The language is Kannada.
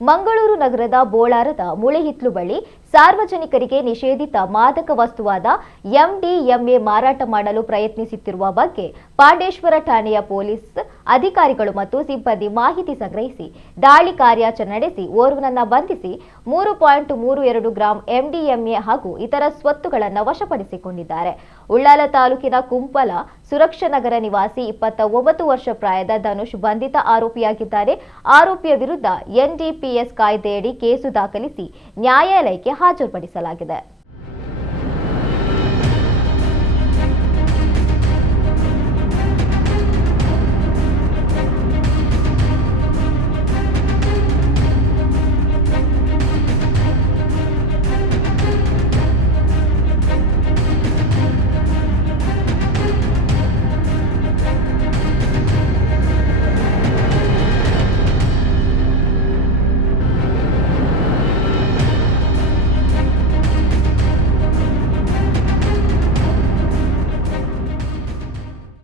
ಮಂಗಳೂರು ನಗರದ ಬೋಳಾರದ ಮುಳೆಹಿತ್ಲು ಬಳಿ ಸಾರ್ವಜನಿಕರಿಗೆ ನಿಷೇಧಿತ ಮಾದಕ ವಸ್ತುವಾದ ಎಂಡಿಎಂಎ ಮಾರಾಟ ಮಾಡಲು ಪ್ರಯತ್ನಿಸುತ್ತಿರುವ ಬಗ್ಗೆ ಪಾಂಡೇಶ್ವರ ಠಾಣೆಯ ಪೊಲೀಸ್ ಅಧಿಕಾರಿಗಳು ಮತ್ತು ಸಿಬ್ಬಂದಿ ಮಾಹಿತಿ ಸಂಗ್ರಹಿಸಿ ದಾಳಿ ಕಾರ್ಯಾಚರಣೆ ನಡೆಸಿ ಓರ್ವನನ್ನ ಬಂಧಿಸಿ 3.32 ಗ್ರಾಂ ಎಂಡಿಎಂಎ ಹಾಗೂ ಇತರ ಸ್ವತ್ತುಗಳನ್ನು ವಶಪಡಿಸಿಕೊಂಡಿದ್ದಾರೆ. ಉಳ್ಳಾಲ ತಾಲೂಕಿನ ಕುಂಪಲ ಸುರಕ್ಷಾನಗರ ನಿವಾಸಿ 29 ವರ್ಷ ಪ್ರಾಯದ ಧನುಷ್ ಬಂಧಿತ ಆರೋಪಿಯಾಗಿದ್ದಾರೆ. ಆರೋಪಿಯ ವಿರುದ್ಧ ಎನ್ಡಿಪಿಎಸ್ ಕಾಯ್ದೆಯಡಿ ಕೇಸು ದಾಖಲಿಸಿ ನ್ಯಾಯಾಲಯಕ್ಕೆ ಹಾಜರುಪಡಿಸಲಾಗಿದೆ.